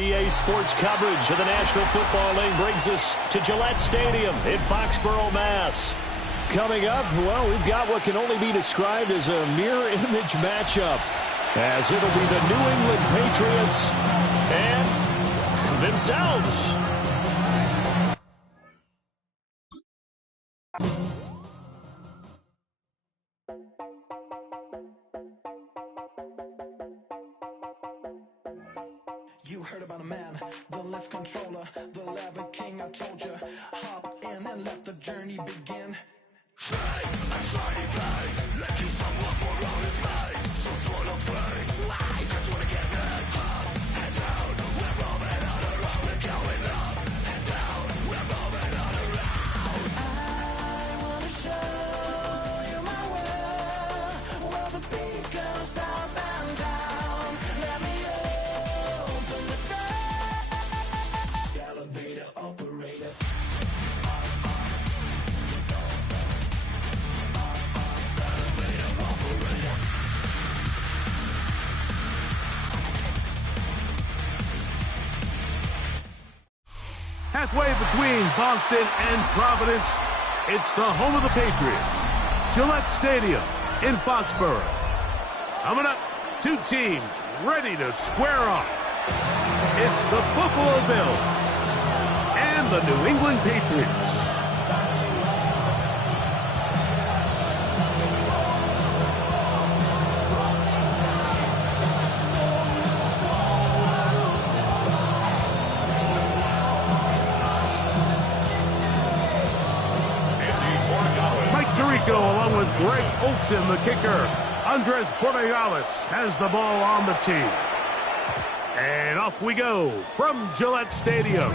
EA Sports coverage of the National Football League brings us to Gillette Stadium in Foxborough, Mass. Coming up, well, we've got what can only be described as a mirror image matchup, as it'll be the New England Patriots and themselves. You heard about a man, the lift controller, the lever king. I told you, hop in and let the journey begin. Like you someone for all his lies, so full of praise. I just wanna get that up and down. We're moving on around, we're going up and down. We're moving on around. I wanna show you my world, where the beat goes up and down. Let me open the door. Elevator operator. Halfway between Boston and Providence, it's the home of the Patriots, Gillette Stadium in Foxborough. Coming up, two teams ready to square off. It's the Buffalo Bills and the New England Patriots. Along with Greg Olsen, the kicker. Andres Borregales has the ball on the tee. And off we go from Gillette Stadium.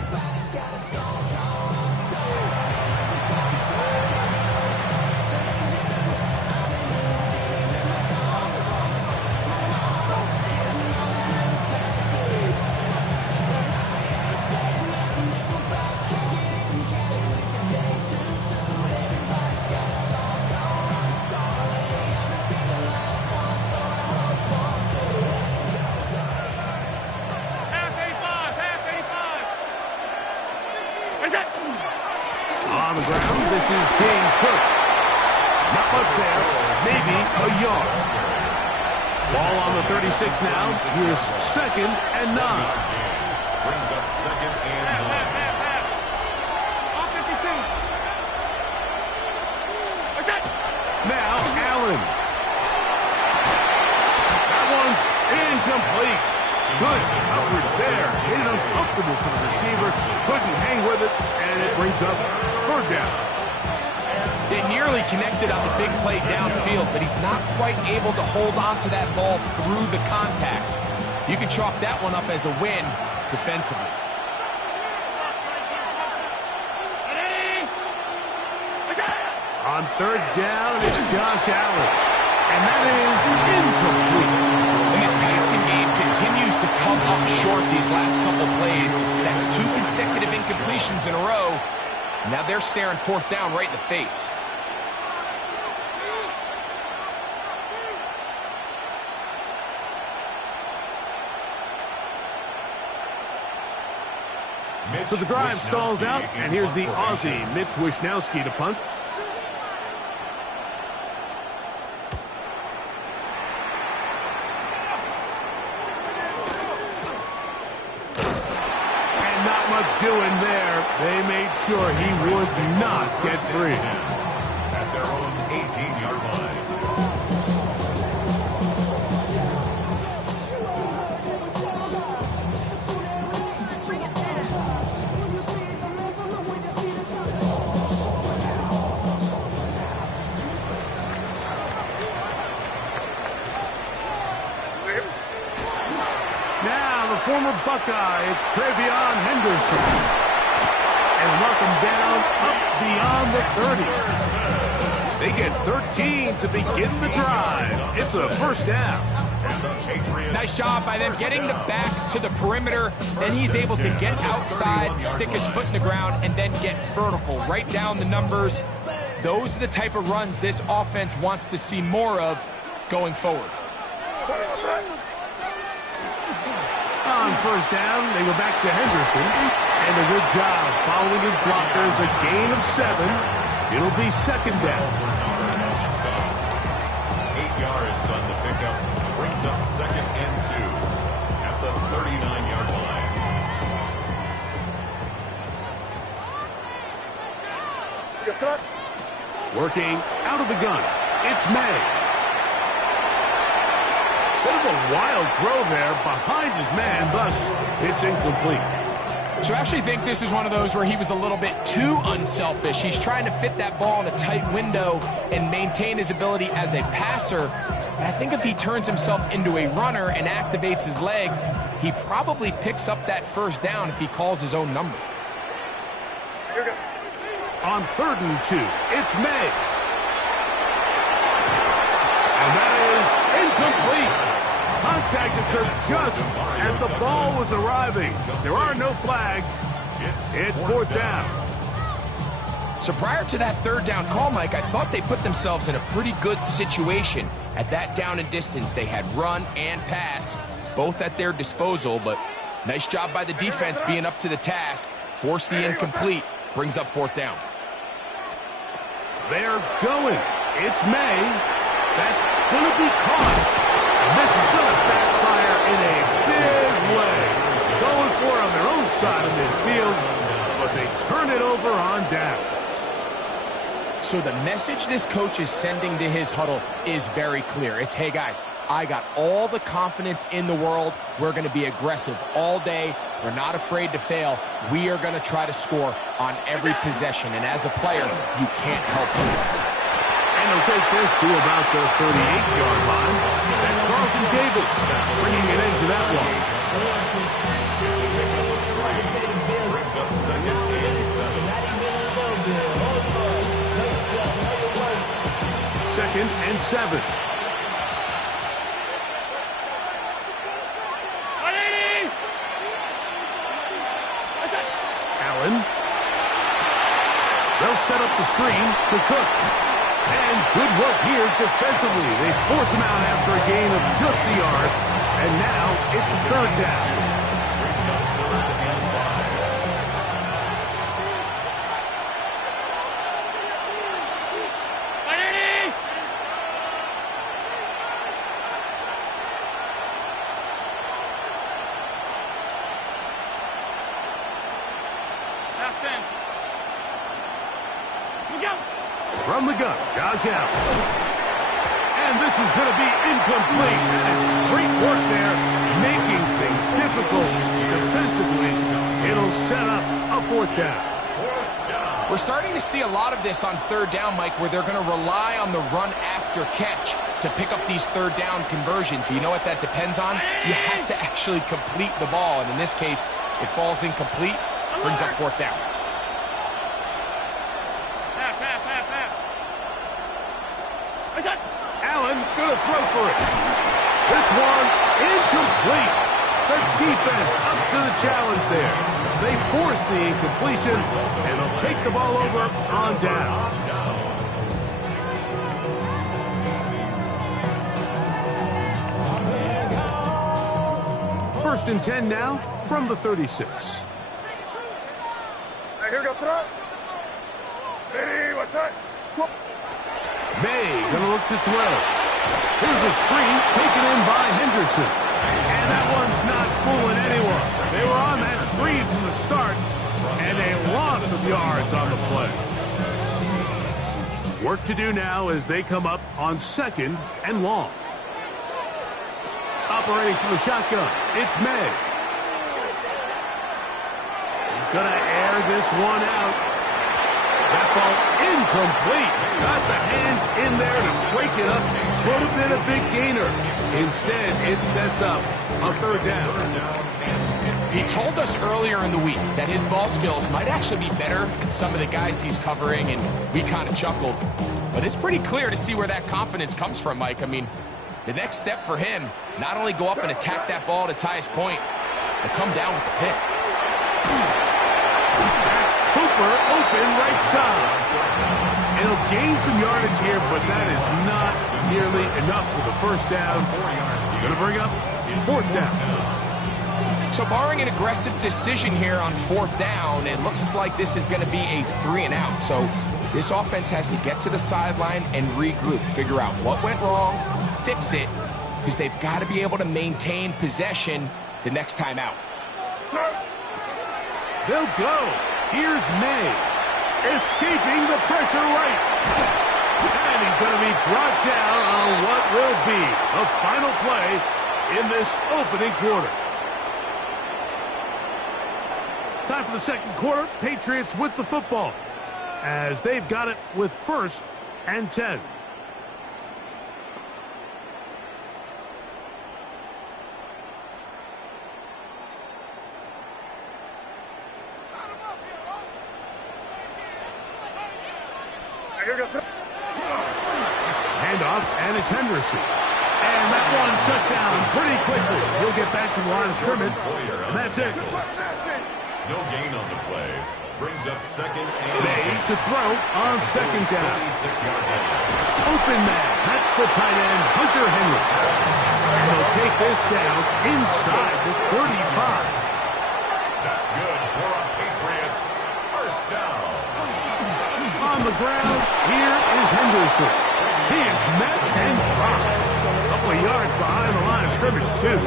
On the ground, this is James Cook. Not much there, maybe a yard. Ball on the 36 now. Here's 2nd and 9. Brings up 2nd and 9. Now Allen. That one's incomplete. Good coverage there. Made it uncomfortable for the receiver. Couldn't hang with it, and it brings up 3rd down. They nearly connected on the big play downfield, but he's not quite able to hold on to that ball through the contact. You can chalk that one up as a win defensively. On 3rd down, it's Josh Allen. And that is incomplete. And his passing game continues to come up short these last couple plays. That's 2 consecutive incompletions in a row. Now they're staring 4th down right in the face. So the drive stalls out, and here's the Aussie, Mitch Wishnowsky, to punt. Doing there, they made sure he would not get free. At their own 18-yard line. Now the former Buckeye, it's Travion Henderson. And mark him down up beyond the 30. They get 13 to begin the drive. It's a 1st down. Nice job by them getting the back to the perimeter. Then he's able to get outside, stick his foot in the ground, and then get vertical. Right down the numbers. Those are the type of runs this offense wants to see more of going forward. On first down, they go back to Henderson. And a good job following his blockers. A gain of 7. It'll be second down. 8 yards on the pickup. Brings up second and 2 at the 39-yard line. Working out of the gun. It's May. Bit of a wild throw there behind his man, thus it's incomplete. So I actually think this is one of those where he was a little bit too unselfish. He's trying to fit that ball in a tight window and maintain his ability as a passer. But I think if he turns himself into a runner and activates his legs, he probably picks up that first down if he calls his own number. On 3rd and 2, it's May. And that is incomplete. Contact occurred just as the ball was arriving. There are no flags. It's 4th down. So prior to that 3rd down call, Mike, I thought they put themselves in a pretty good situation. At that down and distance, they had run and pass, both at their disposal, but nice job by the defense being up to the task. Forced the incomplete, brings up 4th down. They're going. It's May. That's going to be caught. And this is going to backfire in a big way. Going for it on their own side of midfield, but they turn it over on downs. So the message this coach is sending to his huddle is very clear. It's, hey guys, I got all the confidence in the world. We're going to be aggressive all day. We're not afraid to fail. We are going to try to score on every possession. And as a player, you can't help it. And they'll take this to about the 38-yard line. That's Carlton Davis bringing it into that one. It's a pickup of 3. Brings up second and 7. Second and 7. Allen. They'll set up the screen to Cook. And good work here defensively. They force him out after a gain of just a yard. And now it's 3rd down. Brings up 3rd and 5. From the gun, Josh Allen. And this is going to be incomplete. That's great work there, making things difficult defensively. It'll set up a 4th down. We're starting to see a lot of this on 3rd down, Mike, where they're going to rely on the run after catch to pick up these 3rd down conversions. You know what that depends on? You have to actually complete the ball, and in this case, it falls incomplete, brings up 4th down. Allen going to throw for it. This one incomplete. The defense up to the challenge there. They force the incompletion, and they'll take the ball over on down. First and 10 now from the 36. Here goes throw. Hey, what's that? May going to look to throw. Here's a screen taken in by Henderson. And that one's not fooling anyone. They were on that screen from the start, and a loss of yards on the play. Work to do now as they come up on 2nd and long. Operating from the shotgun, it's May. He's going to air this one out. That ball incomplete. Got the hands in there to break it up. Would have been a big gainer. Instead, it sets up a 3rd down. He told us earlier in the week that his ball skills might actually be better than some of the guys he's covering, and we kind of chuckled. But it's pretty clear to see where that confidence comes from, Mike. I mean, the next step for him, not only go up and attack that ball to tie his point, but come down with the pick. Hooper open right side. It'll gain some yardage here, but that is not nearly enough for the first down. It's going to bring up 4th down. So barring an aggressive decision here on 4th down, it looks like this is going to be a 3-and-out. So this offense has to get to the sideline and regroup, figure out what went wrong, fix it, because they've got to be able to maintain possession the next time out. They'll go. Here's May, escaping the pressure right. And he's going to be brought down on what will be a final play in this opening quarter. Time for the second quarter. Patriots with the football as they've got it with 1st and 10. Handoff, and it's Henderson. And that one shut down pretty quickly. He'll get back to the line of scrimmage, and that's it. No gain on the play. Brings up 2nd and May to throw on 2nd down. 26-yard line. Open man. That's the tight end, Hunter Henry. And they'll take this down inside the 35. That's good for a Patriots 1st down. On the ground, here is Henderson. He is met and dropped. A couple of yards behind the line of scrimmage, too.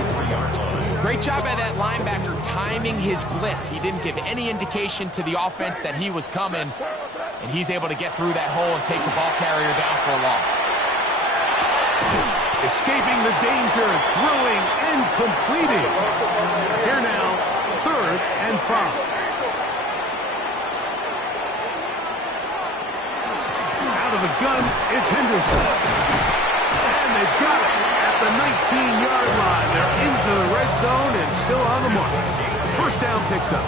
Great job by that linebacker timing his blitz. He didn't give any indication to the offense that he was coming, and he's able to get through that hole and take the ball carrier down for a loss. Escaping the danger, throwing and completing. Here now, 3rd and 5. Out of the gun, it's Henderson. And they've got it at the 19-yard line. They're into the red zone and still on the march. 1st down picked up.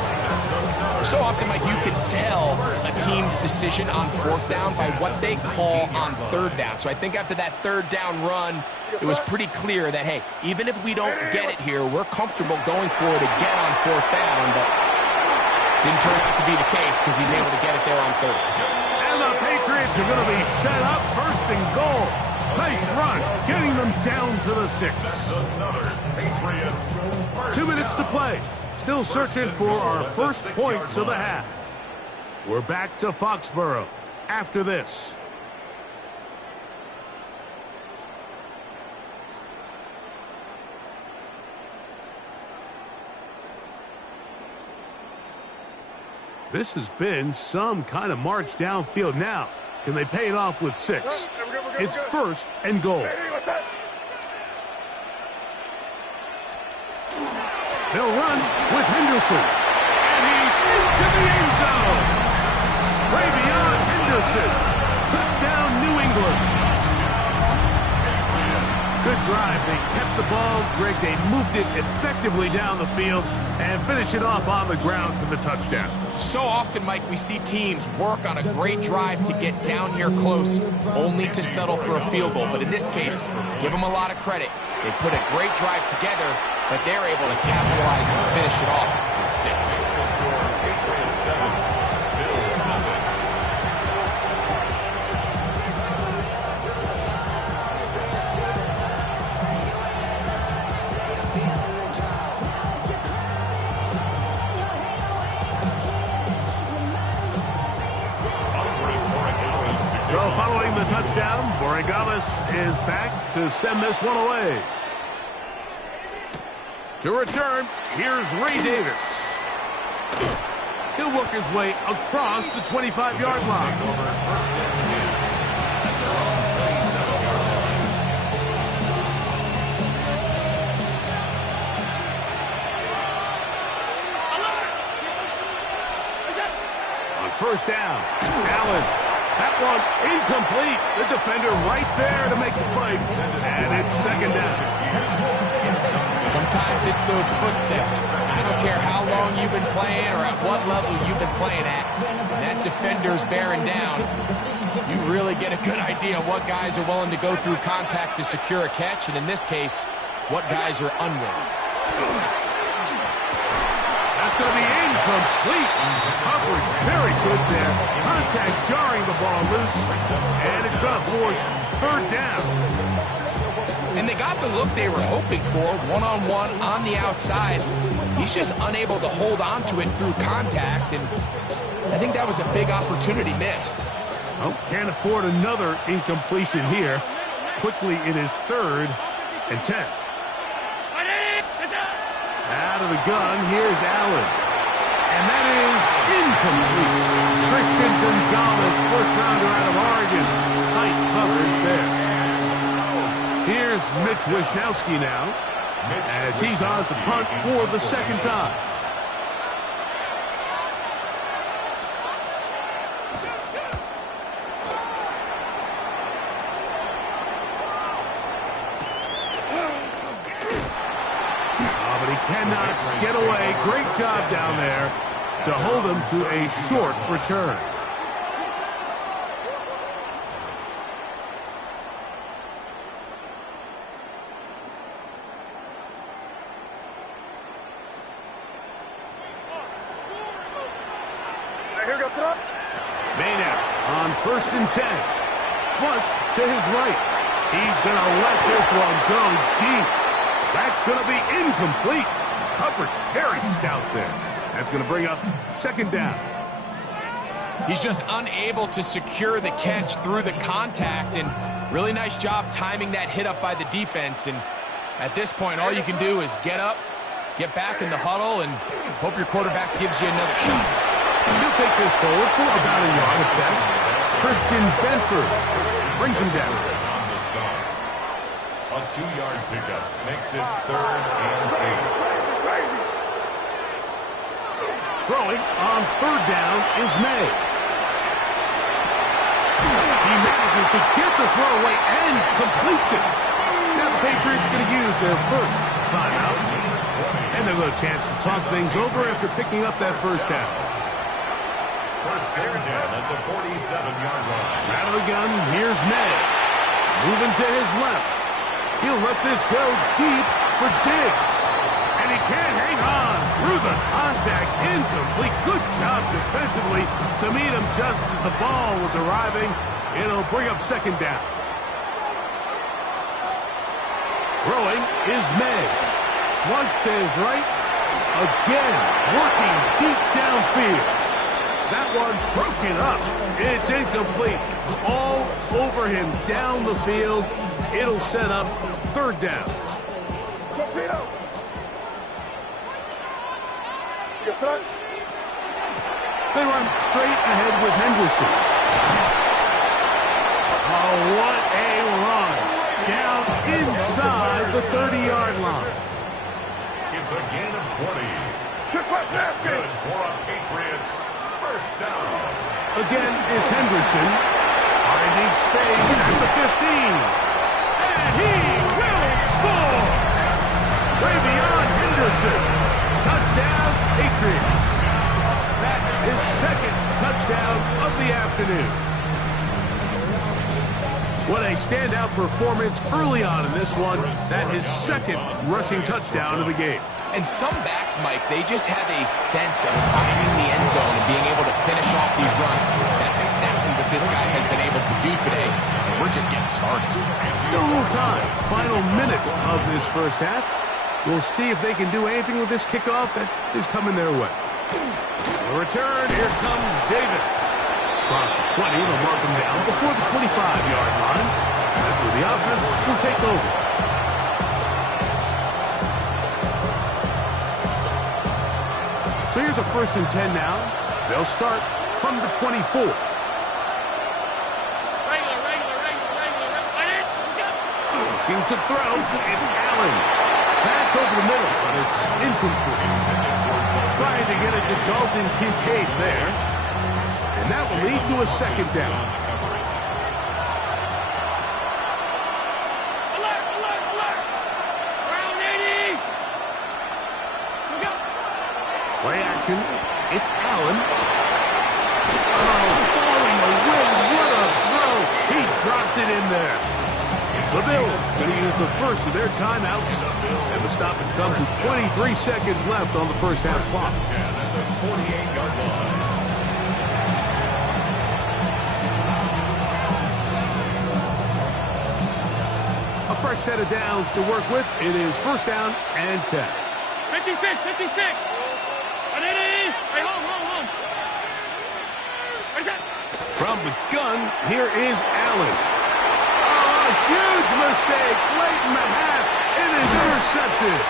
So often, Mike, you can tell a team's decision on 4th down by what they call on 3rd down. So I think after that 3rd down run, it was pretty clear that, hey, even if we don't get it here, we're comfortable going for it again on 4th down, but didn't turn out to be the case because he's able to get it there on 3rd. And the Patriots are going to be set up 1st and goal. Nice run, getting them down to the 6. Another Patriots 2 minutes to play. Still searching for our first points of the half. We're back to Foxborough after this. This has been some kind of march downfield now. Can they pay it off with 6? It's 1st and goal. They'll run with Henderson. And he's into the end zone. Way beyond Henderson. Touchdown, New England. Good drive. They kept the ball. Greg, they moved it effectively down the field and finish it off on the ground for the touchdown. So often, Mike, we see teams work on a great drive to get down here close, only to settle for a field goal. But in this case, give them a lot of credit. They put a great drive together, but they're able to capitalize and finish it off with 6. Patriots 7, Bills 0. So following the touchdown, Borregales is back to send this one away. To return, here's Ray Davis. He'll work his way across the 25-yard line. On 1st down, Allen. That one incomplete. The defender right there to make the play. And it's 2nd down. Sometimes it's those footsteps. I don't care how long you've been playing or at what level you've been playing at. When that defender's bearing down, you really get a good idea of what guys are willing to go through contact to secure a catch, and in this case, what guys are unwilling. That's going to be incomplete. Hubbard very good there. Contact jarring the ball loose. And it's going to force 3rd down. And they got the look they were hoping for, one-on-one on the outside. He's just unable to hold on to it through contact, and I think that was a big opportunity missed. Oh, can't afford another incompletion here. Quickly, it is 3rd and 10. Out of the gun, here's Allen. And that is incomplete. Christian Gonzalez, first rounder out of Oregon. Tight coverage there. Here's Mitch Wisnowski now, as he's on to punt for the second time. But he cannot get away. Great job down there to hold him to a short return. Maynard on 1st and 10. Flush to his right. He's going to let this one go deep. That's going to be incomplete. Coverage very stout there. That's going to bring up 2nd down. He's just unable to secure the catch through the contact, and really nice job timing that hit up by the defense. And at this point, all you can do is get up, get back in the huddle, and hope your quarterback gives you another shot. He'll take this forward for about a yard at best. Christian Benford brings him down. A 2-yard pickup makes it 3rd and 8. Throwing on 3rd down is May. He manages to get the throw away and completes it. Now the Patriots are going to use their first timeout. And they'll have a chance to talk things over after picking up that first down. 1st and 10 at the 47-yard line. Out of the gun, here's May. Moving to his left. He'll let this go deep for Diggs. And he can't hang on through the contact. Incomplete. Good job defensively to meet him just as the ball was arriving. It'll bring up 2nd down. Throwing is May. Flush to his right. Again, working deep downfield. That one broken up. It's incomplete. All over him down the field. It'll set up 3rd down. They run straight ahead with Henderson. Oh, what a run. Down inside the 30-yard line. It's a gain of 20. That's good for a Patriots 1st down. Again, it's Henderson. Finding space at the 15. And he will score! Travion Henderson. Touchdown, Patriots. That is 2nd touchdown of the afternoon. What a standout performance early on in this one. That is 2nd rushing touchdown of the game. And some backs, Mike, they just have a sense of finding the end zone and being able to finish off these runs. That's exactly what this guy has been able to do today, and we're just getting started. Still a little time. Final minute of this first half. We'll see if they can do anything with this kickoff that is coming their way. The return, here comes Davis. Across the 20, they'll mark him down before the 25-yard line. That's where the offense will take over. So here's a 1st and 10 now. They'll start from the 24. Looking to throw, it's Allen. That's over the middle, but it's incomplete. Trying to get it to Dalton Kincaid there. And that will lead to a 2nd down. Play action. It's Allen. Oh, falling away. What a throw. He drops it in there. The Bills going to use the first of their timeouts. And the stoppage comes with 23 seconds left on the first half clock. 48-yard line. A fresh set of downs to work with. It is first down and 10. 56, 56. Hey, hold. From the gun, here is Allen. Oh, a huge mistake late in the half. It is intercepted.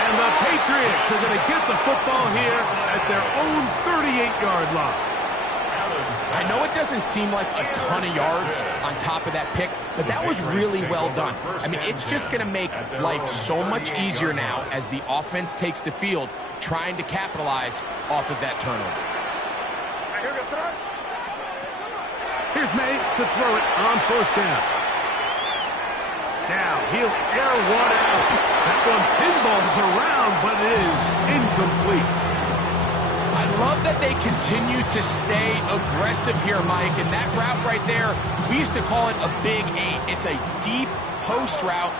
And the Patriots are going to get the football here at their own 38-yard line. I know it doesn't seem like a ton of yards on top of that pick, but that was really well done. I mean, it's just going to make life so much easier now as the offense takes the field, trying to capitalize off of that turnover. Here's May to throw it on first down. Now he'll air one out. That one pinballs around, but it is incomplete. I love that they continue to stay aggressive here, Mike, and that route right there, we used to call it a big 8. It's a deep post route,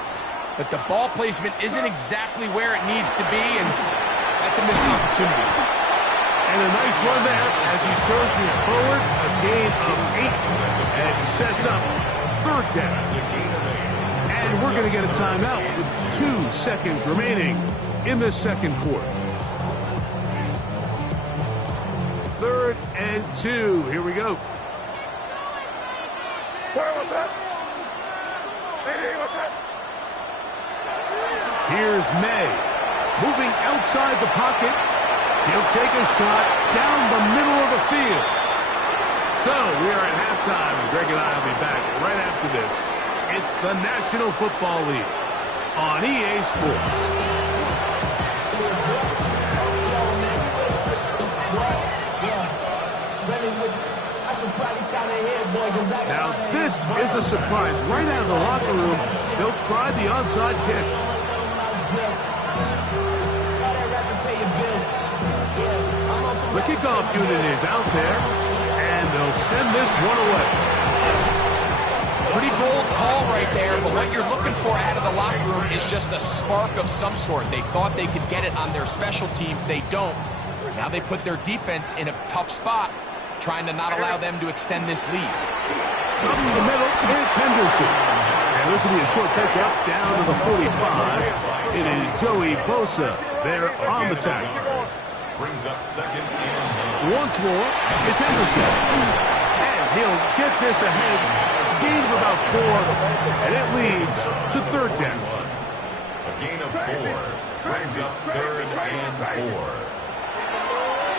but the ball placement isn't exactly where it needs to be, and that's a missed opportunity. And a nice run there as he surges forward, a gain of 8, and sets up third down. And we're going to get a timeout with 2 seconds remaining in the second quarter. 3rd and 2. Here we go. Here's May. Moving outside the pocket. He'll take a shot down the middle of the field. So we are at halftime, and Greg and I will be back right after this. It's the National Football League on EA Sports. Now, this is a surprise. Right out of the locker room, they'll try the onside kick. The kickoff unit is out there, and they'll send this one away. Pretty bold call right there, but what you're looking for out of the locker room is just a spark of some sort. They thought they could get it on their special teams. They don't. Now they put their defense in a tough spot, trying to not allow them to extend this lead. Up in the middle, it's Henderson. And this will be a short pickup down to the 45. It is Joey Bosa there on the tackle. Brings up second and 10. Once more, it's Henderson. And he'll get this ahead. Gain of about 4, and it leads to third down. A gain of 4. Brings up third and 4.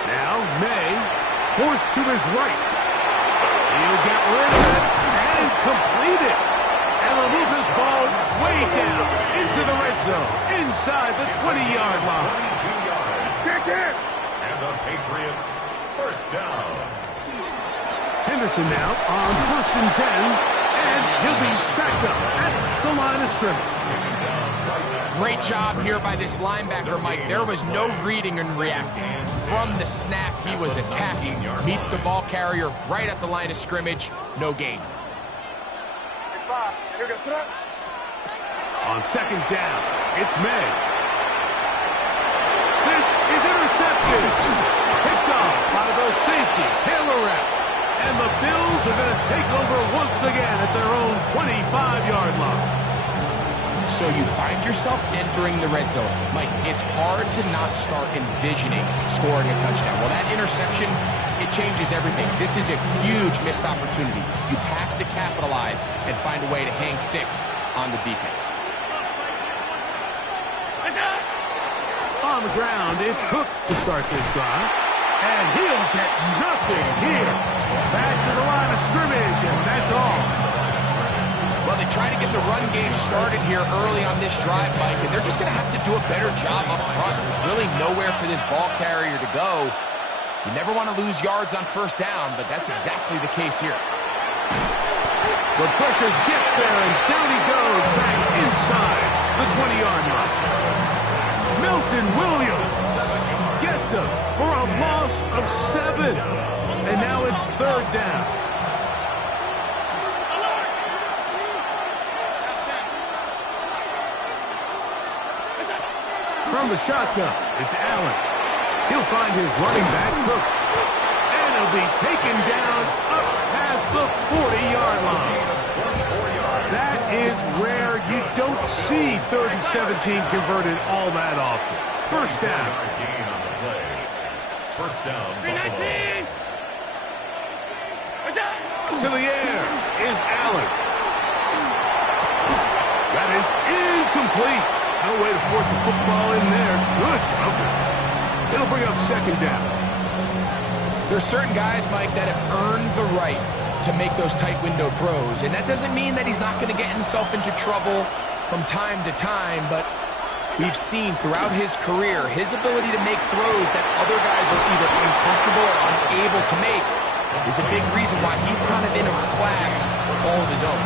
Now May forced to his right. He'll get rid of it and complete it. And they'll move this ball way down into the red zone, inside the 20-yard line. 22 yards. Kick it! And the Patriots first down. Henderson now on 1st and 10, and he'll be stacked up at the line of scrimmage. Great job here by this linebacker, Mike. There was no reading and reacting. From the snap, he was attacking. Meets the ball carrier right at the line of scrimmage. No gain. On 2nd down, it's May. This is intercepted. Picked off by the safety, Taylor Rapp. And the Bills are going to take over once again at their own 25-yard line. So you find yourself entering the red zone. Mike, it's hard to not start envisioning scoring a touchdown. Well, that interception, it changes everything. This is a huge missed opportunity. You have to capitalize and find a way to hang 6 on the defense. On the ground, it's Cook to start this drive. And he'll get nothing here. Back to the line of scrimmage, and that's all. Well, they try to get the run game started here early on this drive, Mike, and they're just going to have to do a better job up front. There's really nowhere for this ball carrier to go. You never want to lose yards on first down, but that's exactly the case here. The pressure gets there, and down he goes back inside the 20-yard line. Milton Williams gets him for a loss of 7. And now it's third down. From the shotgun, it's Allen. He'll find his running back, Cook. And he'll be taken down up past the 40-yard line. That is rare. You don't see 3rd and 17 converted all that often. First down. Gain on the play. First down, Buffalo. 319. What's up? To the air is Allen. That is incomplete. No way to force the football in there. Good coverage. It'll bring up second down. There's certain guys, Mike, that have earned the right to make those tight window throws. And that doesn't mean that he's not going to get himself into trouble from time to time, but we've seen throughout his career his ability to make throws that other guys are either uncomfortable or unable to make is a big reason why he's kind of in a class all of his own.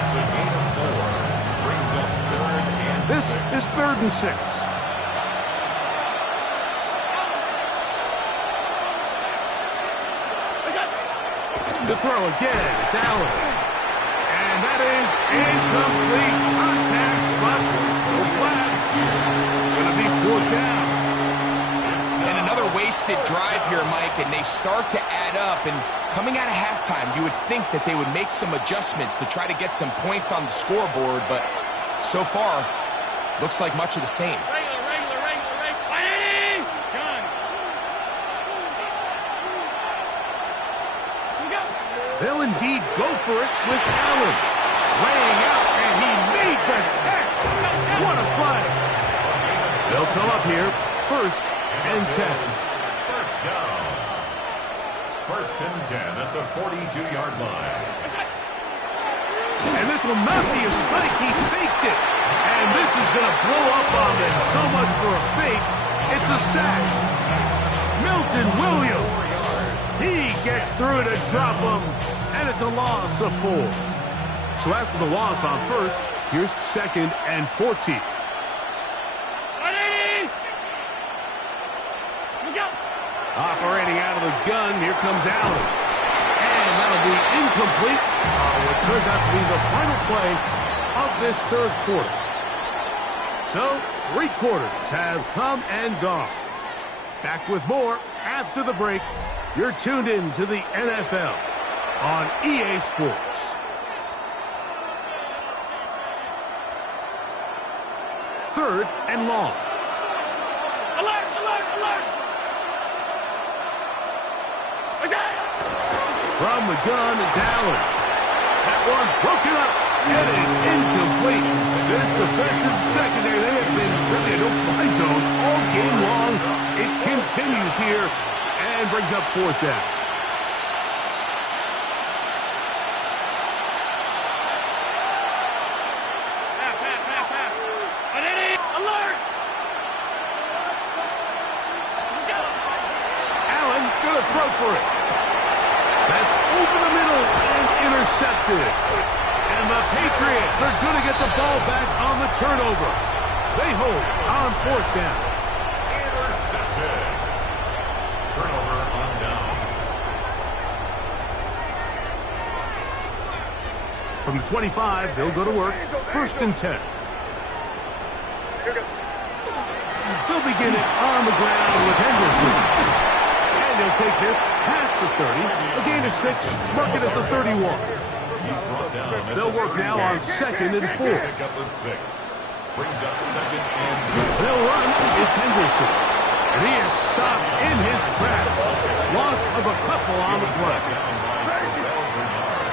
It's a gain of 4. Brings up 3rd and This 6. is 3rd and 6. What's up? The throw again. It's Allen. And that is incomplete. Contact, but no flags. It's going to be 4th down. And another wasted drive here, Mike, and they start to add up. And coming out of halftime, you would think that they would make some adjustments to try to get some points on the scoreboard, but so far, looks like much of the same. Regular. 180. Done. We go. They'll indeed go for it with Allen. Laying out, and he made the catch. What a play. They'll come up here, 1st and 10. First down. 1st and 10 at the 42-yard line. And this will not be a spike. He faked it. And this is going to blow up on them. So much for a fake. It's a sack. Milton Williams. He gets through to drop him. And it's a loss of 4. So after the loss on 1st, here's 2nd and 14. 180. We go. Operating out of the gun, here comes Allen. And that'll be incomplete. What turns out to be the final play of this 3rd quarter. So, 3 quarters have come and gone. Back with more after the break. You're tuned in to the NFL on EA Sports. Third and long. Alert. What's up? From the gun, it's Allen. That one broken up. It is incomplete. This defensive secondary, they have been really a no-fly zone all game long. It continues here and brings up 4th down. Half. 180. Alert. We go. Allen gonna throw for it. That's over the middle and intercepted. And the Patriots are going to get the ball back on the turnover. They hold on 4th down. Intercepted. Turnover on downs. From the 25, they'll go to work. 1st and 10. They'll begin it on the ground with Henderson. And they'll take this past the 30. A gain of 6, mark it at the 31. He's brought down. They'll work now on 2nd and 4. Pick up with 6. Brings up 2nd and 2. They'll run. It's Henderson. And he is stopped in his tracks. Loss of a couple on the play. Down by Terrell Bernard.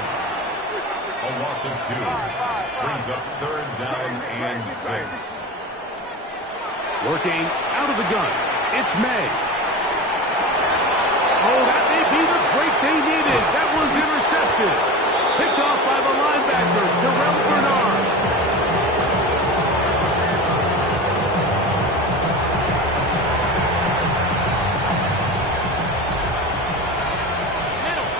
A loss of 2. Brings up 3rd down and 6. Working out of the gun. It's May. Oh, that may be the break they needed. That one's intercepted. Picked off by the linebacker, Terrell Bernard. Middle.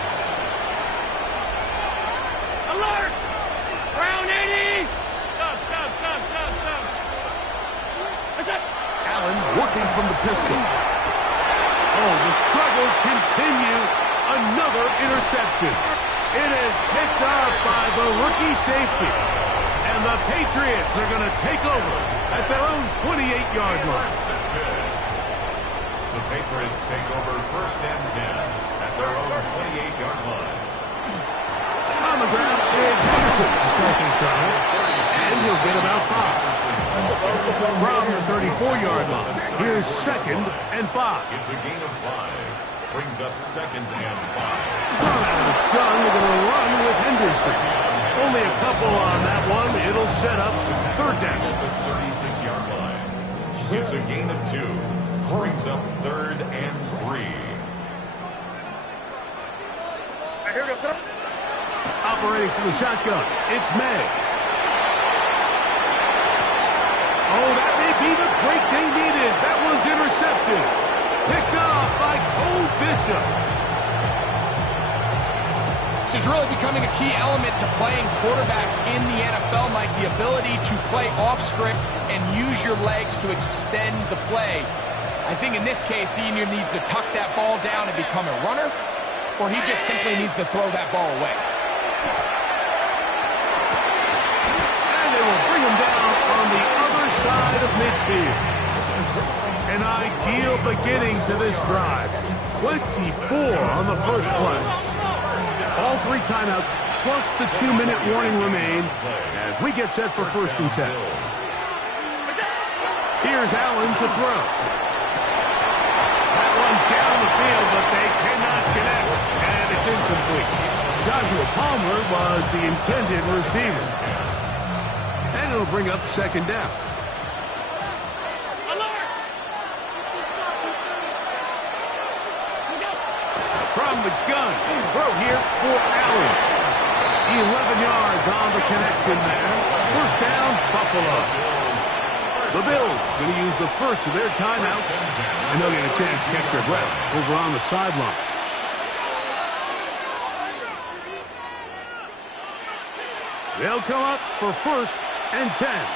Alert. Round 80. Stop. What's up? Allen working from the pistol. Oh, the struggles continue. Another interception. It is picked up by the rookie safety. And the Patriots are going to take over at their own 28-yard line. The Patriots take over 1st and 10 at their own 28-yard line. On the the ground, it's Henderson to start this drive. And he'll get about 5. From the 34-yard line, here's 2nd and 5. It's a gain of 5. Brings up 2nd and 5. Thrown out of the gun, they're going to run with Henderson. Only a couple on that one. It'll set up 3rd down. At the 36-yard line. It's a gain of 2. Brings up 3rd and 3. Here we go, sir. Operating from the shotgun, it's May. Oh, that may be the break they needed. That one's intercepted. Picked off by Cole Bishop. This is really becoming a key element to playing quarterback in the NFL, Mike, the ability to play off script and use your legs to extend the play. I think in this case, he either needs to tuck that ball down and become a runner, or he just simply needs to throw that ball away. And they will bring him down on the other side of midfield. An ideal beginning to this drive. 24 on the first play. All 3 timeouts plus the 2-minute warning remain as we get set for 1st and 10. Here's Allen to throw. That one down the field, but they cannot connect, and it's incomplete. Joshua Palmer was the intended receiver. And it'll bring up 2nd down. From the gun, throw here for Allen. 11 yards on the connection there. 1st down, Buffalo. The Bills going to use the first of their timeouts, and they'll get a chance to catch their breath over on the sideline. They'll come up for 1st and 10.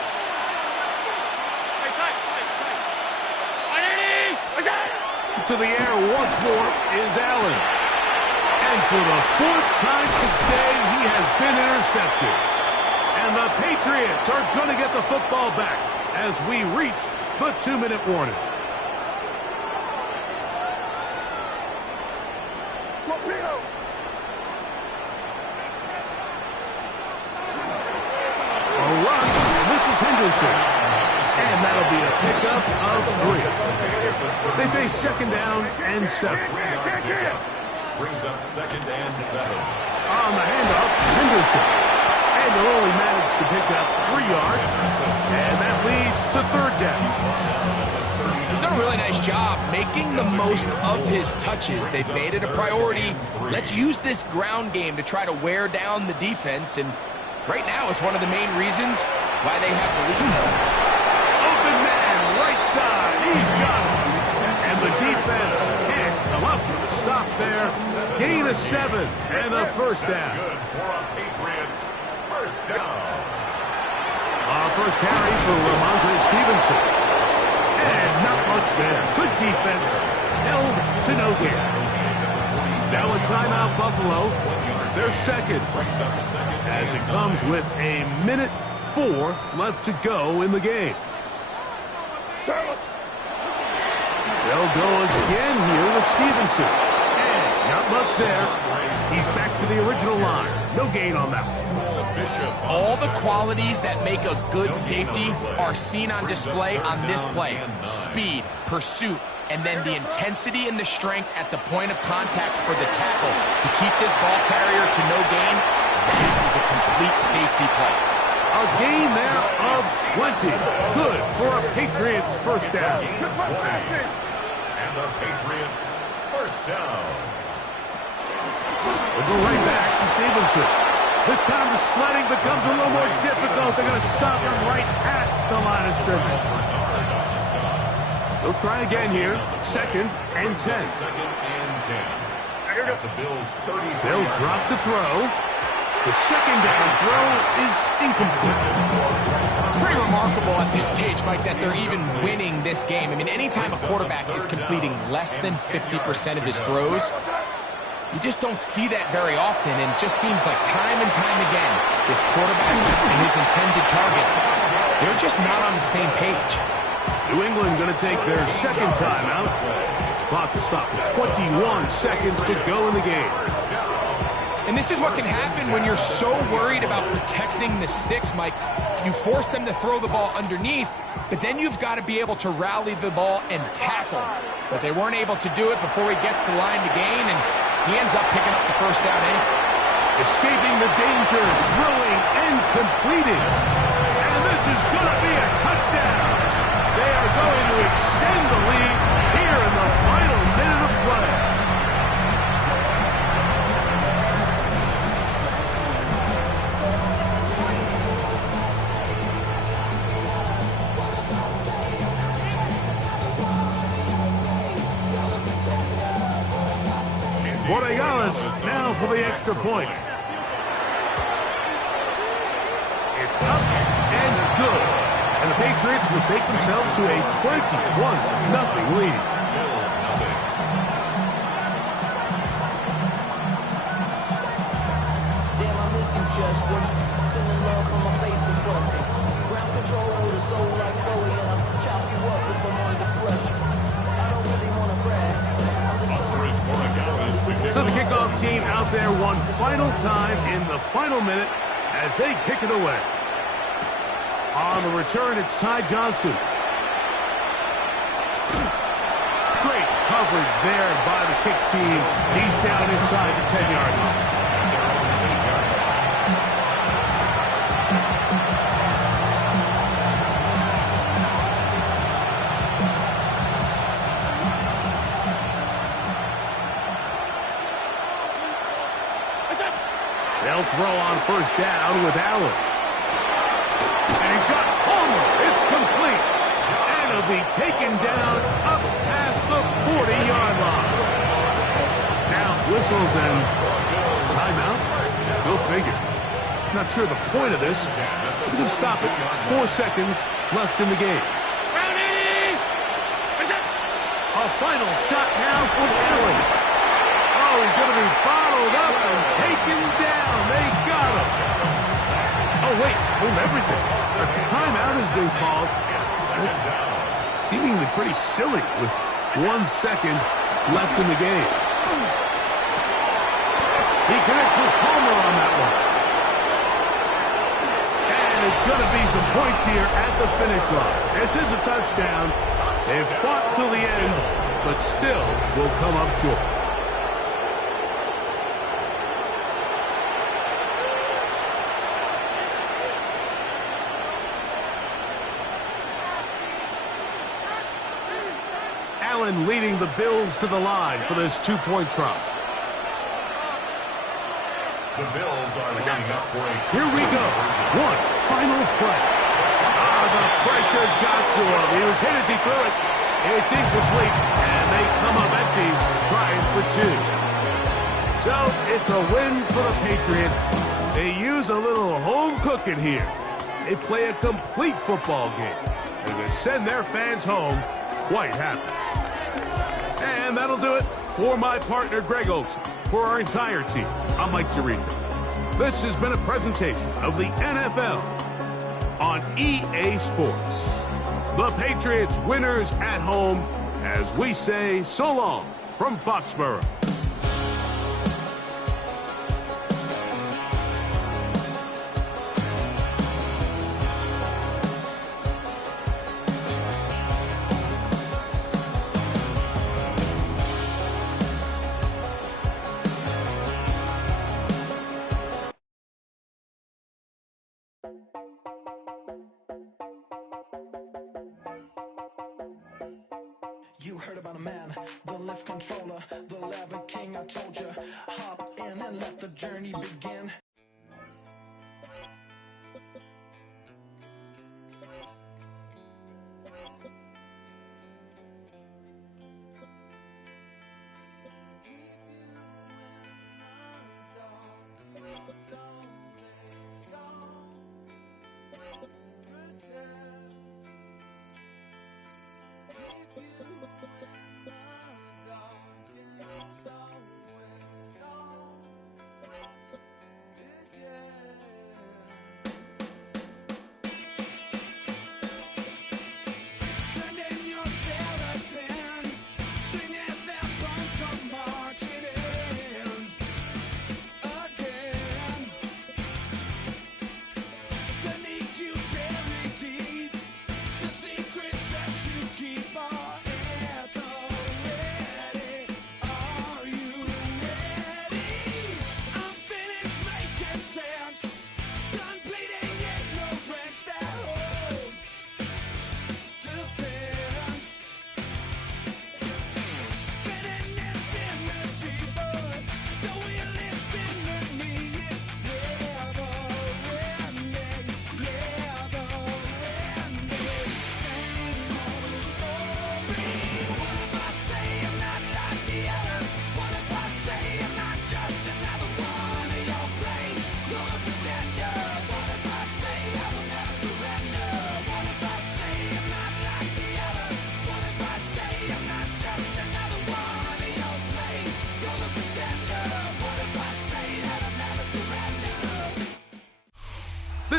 To the air once more is Allen. And for the 4th time today, he has been intercepted. And the Patriots are going to get the football back as we reach the 2-minute warning. A run, and this is Henderson. And that'll be a pickup of 3. They face 2nd down and 7. Brings up 2nd and 7. On the handoff, Henderson. And they'll only manage to pick up 3 yards. And that leads to 3rd down. He's done a really nice job making the most of his touches. They've made it a priority. Let's use this ground game to try to wear down the defense. And right now is one of the main reasons why they have the lead. Open man, right side. He's got it. And the defense can't come up with a stop there. Gain of 7 and a 1st down. Good for a Patriots 1st down. First carry for Ramondre Stevenson. And not much there. Good defense. Held to no gain. Now a timeout, Buffalo. They're 2nd. As it comes with a minute 4 left to go in the game. They'll go again here with Stevenson. And not much there. He's back to the original line. No gain on that one. All the qualities that make a good safety are seen on display on this play. Speed, pursuit, and then the intensity and the strength at the point of contact for the tackle to keep this ball carrier to no gain. That is a complete safety play. A gain there of 20. Good for a Patriots 1st down. And the Patriots 1st down. We'll go right back to Stevenson. This time the sledding becomes a little more difficult. They're going to stop him right at the line of scrimmage. They'll try again here. 2nd and 10. 2nd and 10. That's the Bills 30. They'll drop to throw. The 2nd down throw is incomplete. It's pretty remarkable at this stage, Mike, that they're even winning this game. I mean, anytime a quarterback is completing less than 50% of his throws, you just don't see that very often, and it just seems like time and time again, this quarterback and his intended targets, they're just not on the same page. New England going to take their 2nd timeout. Clock to stop. 21 seconds to go in the game. And this is what can happen when you're so worried about protecting the sticks, Mike. You force them to throw the ball underneath, but then you've got to be able to rally the ball and tackle. But they weren't able to do it before he gets the line to gain, and he ends up picking up the first down anyway. Escaping the danger, throwing and completing. And this is going to be a touchdown. They are going to extend the lead here in the final minute of play. Borregales now for the extra point. It's up and good. And the Patriots must take themselves to a 21-0 lead. Damn, I miss you, Justin. Sending love from my Facebook busting. Ground control with a soul like Bowie, and I'll chop you up if I'm under pressure. I don't really want to brag. So the kickoff team out there one final time in the final minute as they kick it away. On the return, it's Ty Johnson. Great coverage there by the kick team. He's down inside the 10-yard line. They'll throw on first down with Allen. And he's got Palmer. It's complete. And it'll be taken down up past the 40-yard line. Now whistles and timeout. Go figure. Not sure the point of this. We can stop it. 4 seconds left in the game. A final shot now for Allen. Oh, he's going to be bottled up and taken down. They got him. Oh, wait. Hold everything. A timeout has been called. It's seemingly pretty silly with 1 second left in the game. He connects with Palmer on that one. And it's going to be some points here at the finish line. This is a touchdown. They've fought till the end, but still will come up short. Allen leading the Bills to the line for this 2-point try. The Bills are lining up for a... Here we go. One final play. The pressure got to him. He was hit as he threw it. It's incomplete, and they come up empty, trying for 2. So it's a win for the Patriots. They use a little home cooking here. They play a complete football game. And they send their fans home quite happy. And that'll do it for my partner, Greg Olson. For our entire team, I'm Mike Tirico. This has been a presentation of the NFL on EA Sports. The Patriots winners at home as we say so long from Foxborough. You heard about a man, the lift controller, the lever king, I told you. Hop in and let the journey begin.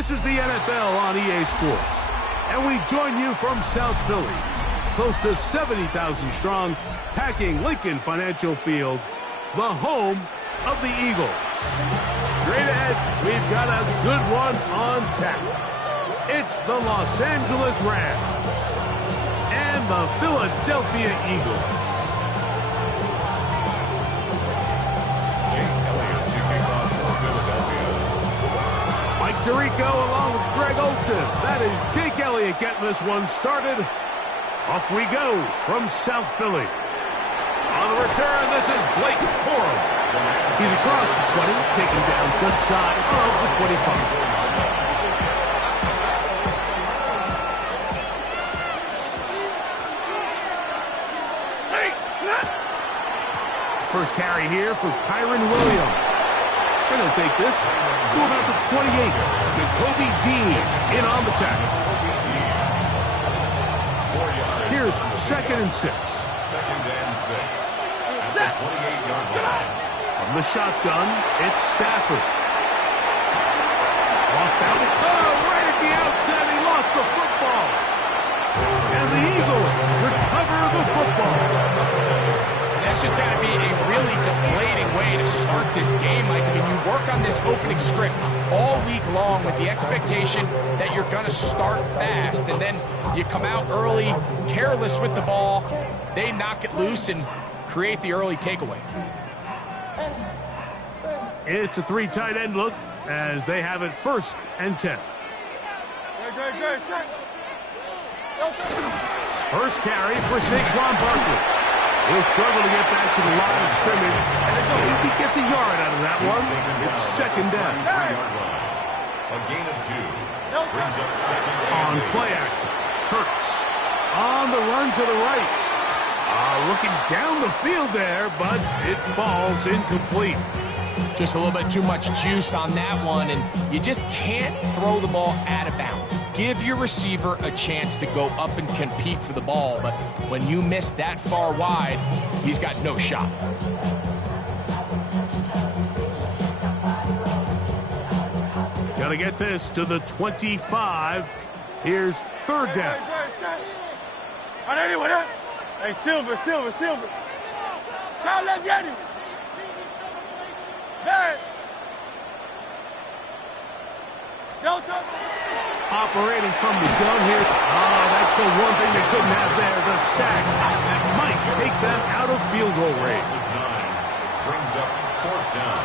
This is the NFL on EA Sports, and we join you from South Philly, close to 70,000 strong, packing Lincoln Financial Field, the home of the Eagles. Straight ahead, we've got a good one on tap. It's the Los Angeles Rams and the Philadelphia Eagles. Jake Elliott to kick off for Philadelphia. Mike Tirico along with Greg Olsen. That is Jake Elliott getting this one started. Off we go from South Philly. On the return, this is Blake Corum. He's across the 20, taking down just shy of the 25. First carry here for Kyron Williams. And he'll take this to about the 28. Jacoby Dean in on the tackle. Here's 2nd and 6. Second and 6. At the 28-yard line. From the shotgun, it's Stafford. Off bounded. Oh, right at the outset, he lost the football. And the Eagles recover the football. That's just got to be a really deflating way to start this game, Mike. I mean, you work on this opening script all week long with the expectation that you're going to start fast, and then you come out early, careless with the ball. They knock it loose and create the early takeaway. It's a 3 tight end look as they have it 1st and 10. First carry for Saquon Barkley. He'll struggle to get back to the line of scrimmage, and if he gets a yard out of that one, it's 2nd down. A gain of 2. Brings up 2nd On play action, Hurts on the run to the right. Looking down the field there, but it falls incomplete. Just a little bit too much juice on that one, and you just can't throw the ball out of bounds. Give your receiver a chance to go up and compete for the ball, but when you miss that far wide, he's got no shot. Got to get this to the 25. Here's 3rd down. Hey, Silver. Can't let get him. Hey. Don't touch. Operating from the gun here. That's the one thing they couldn't have there, the sack. That might take them out of field goal range. 9 brings up 4th down.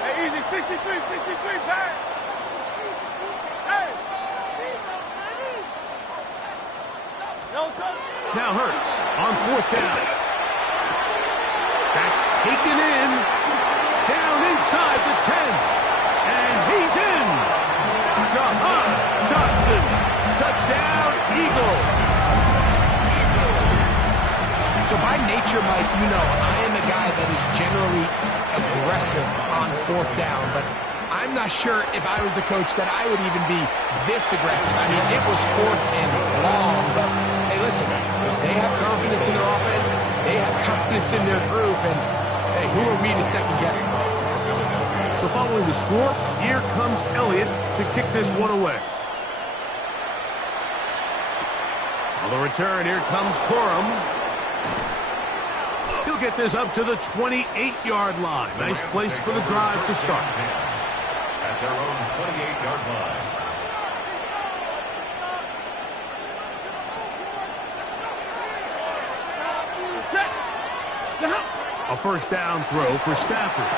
Hey, easy, 63, back. Hey. Don't touch. Now Hurts on 4th down. That's taken in. Down inside the 10. And he's in. Jahan Dotson. Touchdown, Eagles. So by nature, Mike, you know, I am a guy that is generally aggressive on 4th down, but I'm not sure if I was the coach that I would even be this aggressive. I mean, it was 4th and long, but hey, listen, they have confidence in their offense, they have confidence in their group, and hey, who are we to second guess them? So following the score, here comes Elliott to kick this one away. On the return, here comes Corum. He'll get this up to the 28-yard line. Nice place for the drive to start. At their own 28-yard line. A 1st down throw for Stafford.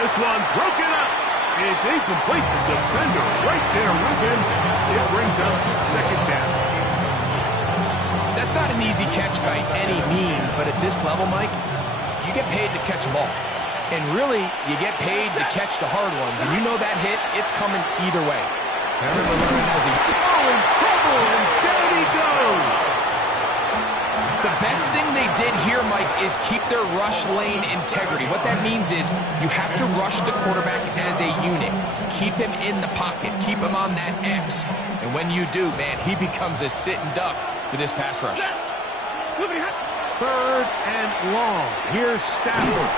This one broken up. It's incomplete. The defender right there with him. It brings up 2nd down. That's not an easy catch by any means, but at this level, Mike, you get paid to catch a ball. And really, you get paid to catch the hard ones. And you know that hit, it's coming either way. Remember learning as he... Oh, in trouble, and down he goes. The best thing they did here, Mike, is keep their rush lane integrity. What that means is you have to rush the quarterback as a unit. Keep him in the pocket. Keep him on that X. And when you do, man, he becomes a sitting duck for this pass rush. 3rd and long. Here's Stafford.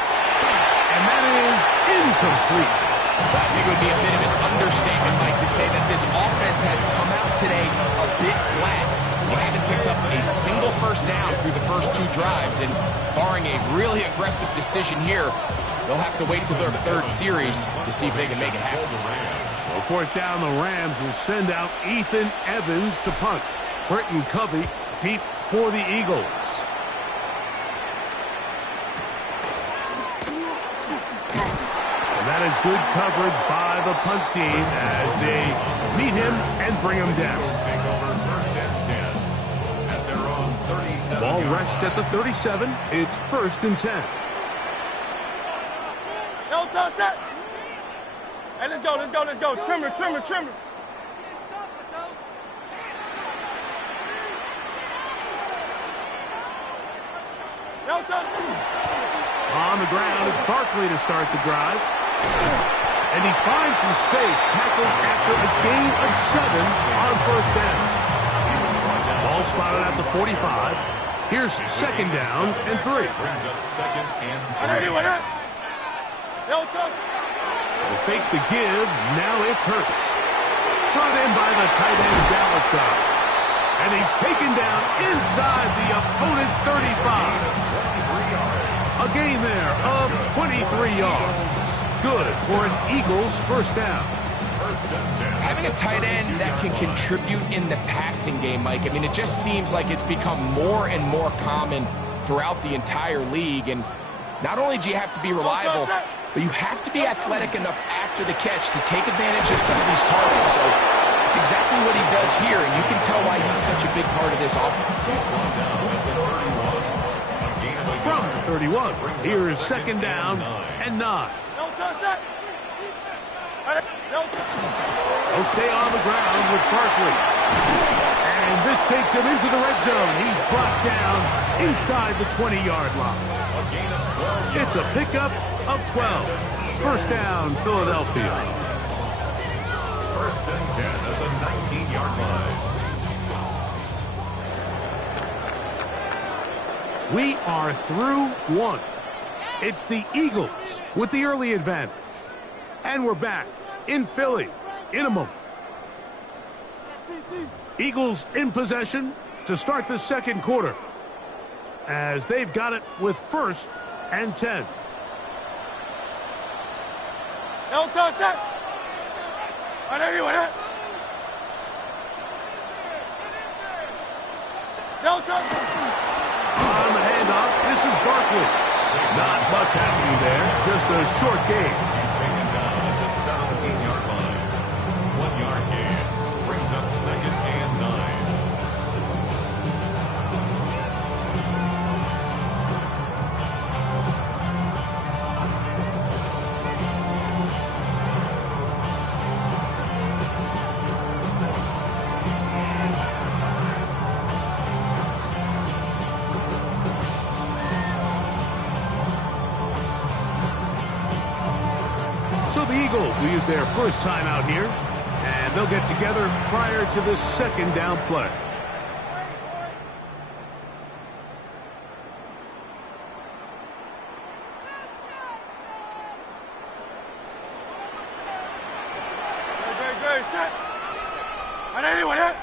And that is incomplete. But I think it would be a bit of an understatement, Mike, to say that this offense has come out today a bit flat. They haven't picked up a single first down through the first 2 drives, and barring a really aggressive decision here, they'll have to wait till their 3rd series to see if they can make it happen. So 4th down, the Rams will send out Ethan Evans to punt. Britton Covey deep for the Eagles. And that is good coverage by the punt team as they meet him and bring him down. Take over 1st and 10 at their own 37. Ball rests at the 37. It's 1st and 10. No touch that. Hey, let's go, let's go, let's go. Trimmer, trimmer, trimmer. No touch. On the ground, it's Barkley to start the drive. And he finds some space, tackled after a gain of 7 on 1st down. Ball spotted at the 45. Here's 2nd down and 3. Brings up 2nd and 3. No touch. Will fake the give. Now it's Hurts. Brought in by the tight end Dallas guy. And he's taken down inside the opponent's 35. A gain there of 23 yards. Good for an Eagles 1st down. 1st and 10. Having a tight end that can contribute in the passing game, Mike, I mean, it just seems like it's become more and more common throughout the entire league. And not only do you have to be reliable, but you have to be athletic enough after the catch to take advantage of some of these targets. So it's exactly what he does here, and you can tell why he's such a big part of this offense. From the 31, here's 2nd down and 9. No touch that. No touch. He'll stay on the ground with Barkley. And this takes him into the red zone. He's brought down inside the 20-yard line. It's a pickup of 12. 1st down, Philadelphia. 1st and 10 at the 19-yard line. We are through 1. It's the Eagles with the early advantage. And we're back in Philly in a moment. Eagles in possession to start the 2nd quarter, as they've got it with 1st and 10. No touch that. I know you want it. No touch. On the handoff, this is Barkley. Not much happening there, just a short gain. He's taken down at the 17-yard line. 1-yard gain. Brings up 2nd and 9. So the Eagles will use their first time out here, and they'll get together prior to this 2nd down play. Very set. I know you want it.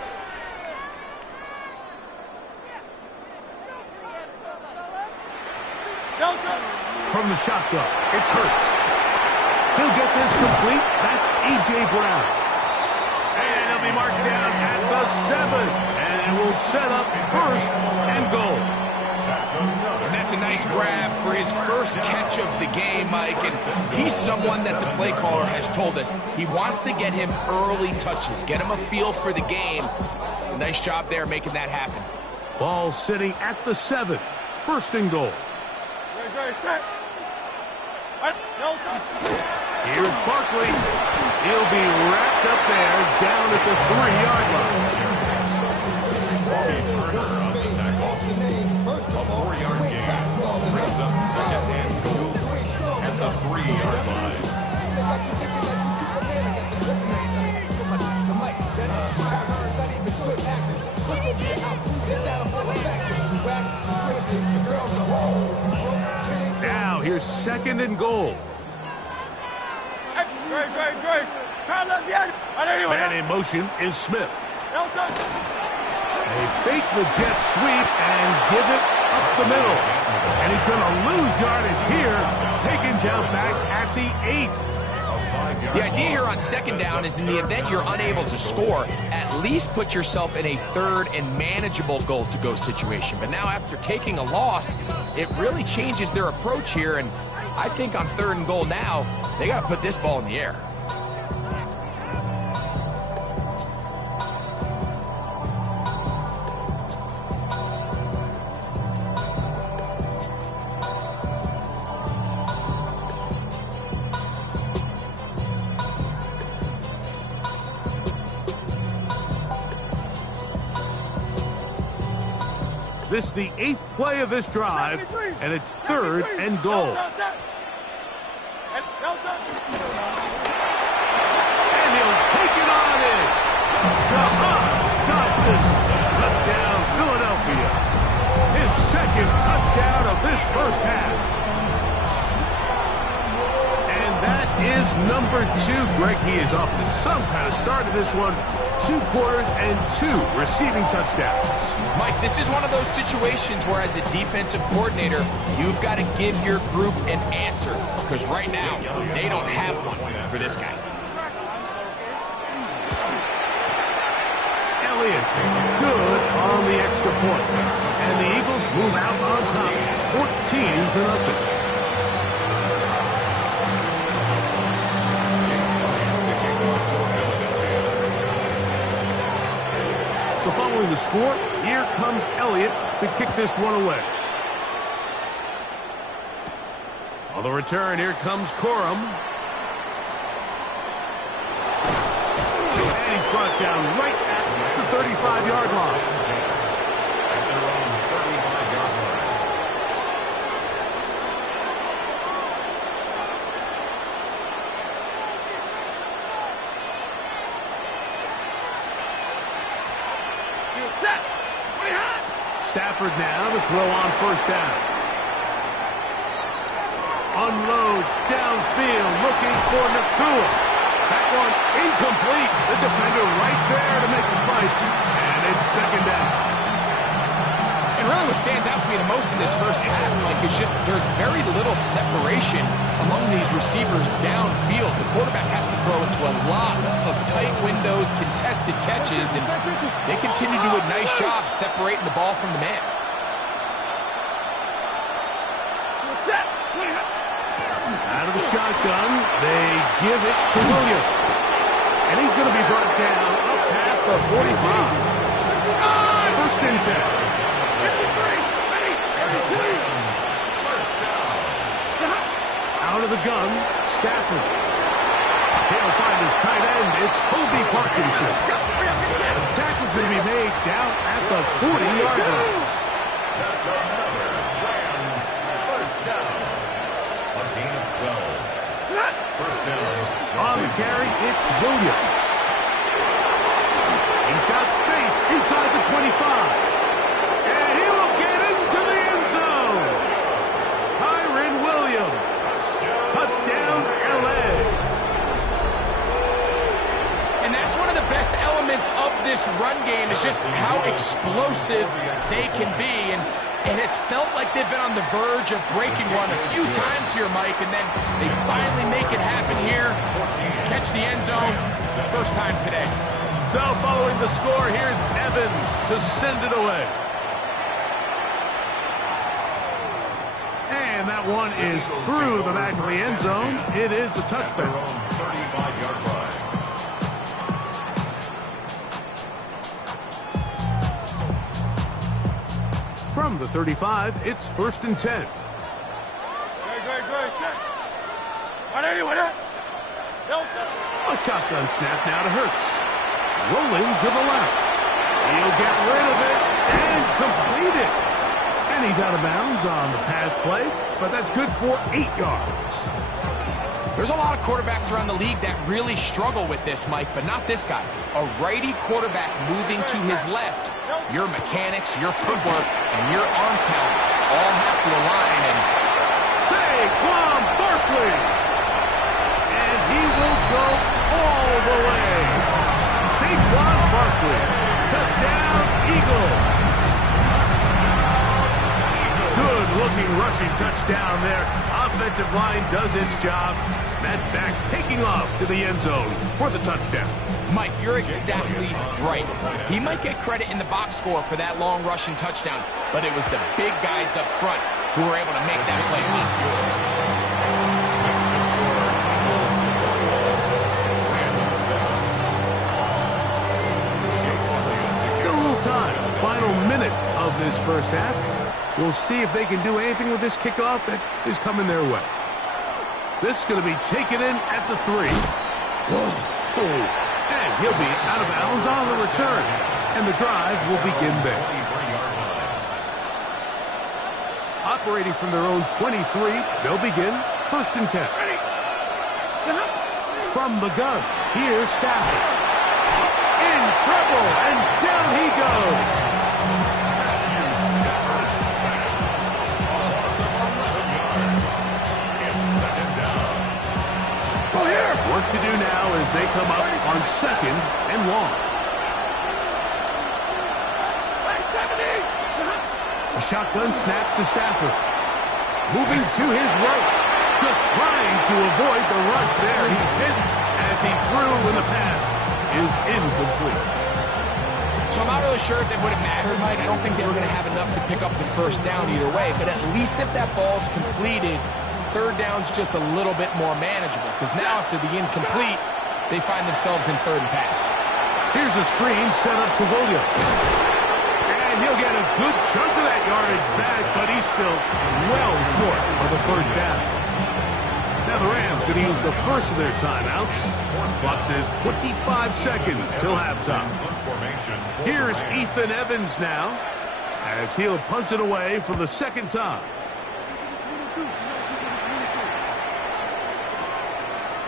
No touch. From the shotgun, it's Hurts. He'll get this complete. That's A.J. Brown. And he'll be marked down at the 7. And it will set up 1st and goal. And that's a nice grab for his first catch of the game, Mike. And he's someone that the play caller has told us he wants to get him early touches, get him a feel for the game. A nice job there making that happen. Ball sitting at the 7. 1st and goal. Very set. No touch. Here's Barkley. He'll be wrapped up there down at the 3-yard line. Bobby Turner on the tackle. A 4-yard gain. Brings up 2nd and goal at the 3-yard line. Now here's 2nd and goal. Great. Try left the enemy. Man in motion is Smith. Don't touch. They fake the jet sweep and give it up the middle. And he's going to lose yardage here, taken down back at the 8. The idea here on second down is in the event you're unable to score, at least put yourself in a third and manageable goal-to-go situation. But now after taking a loss, it really changes their approach here. And I think on third and goal now, they got to put this ball in the air. This is the 8th play of this drive, and it's third and goal. And he'll take it on in. Jahan Dotson, touchdown Philadelphia. His second touchdown of this first half. And that is number 2. Greg, he is off to some kind of start in this one. 2 quarters and 2 receiving touchdowns. Mike, this is one of those situations where as a defensive coordinator, you've got to give your group an answer. Because right now, they don't have one for this guy. Elliott, good on the extra point. And the Eagles move out on top, 14-0. So following the score, here comes Elliott to kick this one away. On the return, here comes Corum. And he's brought down right at the 35-yard line. Stafford now to throw on first down. Unloads downfield, looking for Nakua. That one incomplete. The defender right there to make the fight. And it's second down. And really what stands out to me the most in this first half, Mike, is just there's very little separation among these receivers downfield. The quarterback has to throw into a lot of tight windows, contested catches, and they continue to do a nice job separating the ball from the man. Out of the shotgun, they give it to Williams. And he's going to be brought down up past the 45. First and 10. Out of the gun, Stafford. He'll find his tight end. It's Kobe Parkinson. The tackle's going to be made down at the 40-yard line. That's our number. Rams, first down. A gain of 12. First down. On the carry, it's Williams. He's got space inside the 25. And he will get into the end zone. Kyren Williams. Touchdown, L.A. And that's one of the best elements of this run game is just how explosive they can be. And it has felt like they've been on the verge of breaking one a few times here, Mike, and then they finally make it happen here. Catch the end zone, first time today. So following the score, here's Evans to send it away. And that one is through the back of the end zone. It is a touchdown. 35-yard line. From the 35, it's first and 10. A shotgun snap now to Hurts. Rolling to the left. He'll get rid of it and complete it. And he's out of bounds on the pass play, but that's good for 8 yards. There's a lot of quarterbacks around the league that really struggle with this, Mike, but not this guy. A righty quarterback moving to his left. Your mechanics, your footwork, and your arm talent all have to align. And Saquon Barkley. And he will go all the way. Saquon Barkley. Touchdown, Eagles. Good-looking rushing touchdown there. Offensive line does its job. That back taking off to the end zone for the touchdown. Mike, you're exactly right. He might get credit in the box score for that long rushing touchdown, but it was the big guys up front who were able to make that play possible. Still a little time. Final minute of this first half. We'll see if they can do anything with this kickoff that is coming their way. This is going to be taken in at the 3. Whoa. And he'll be out of bounds on the return. And the drive will begin there. Operating from their own 23, they'll begin 1st and 10. From the gun, here's Stafford. In trouble, and down he goes. Work to do now as they come up on 2nd and long. A shotgun snap to Stafford. Moving to his right. Just trying to avoid the rush there. He's hit as he threw when the pass is incomplete. So I'm not really sure if it would have mattered, Mike. I don't think they were going to have enough to pick up the first down either way. But at least if that ball's completed, 3rd down's just a little bit more manageable, because now after the incomplete, they find themselves in 3rd and pass. Here's a screen set up to Williams. And he'll get a good chunk of that yardage back, but he's still well short of the first down. Now the Rams going to use the first of their timeouts. Clock says 25 seconds till halftime. Here's Ethan Evans now, as he'll punt it away for the 2nd time.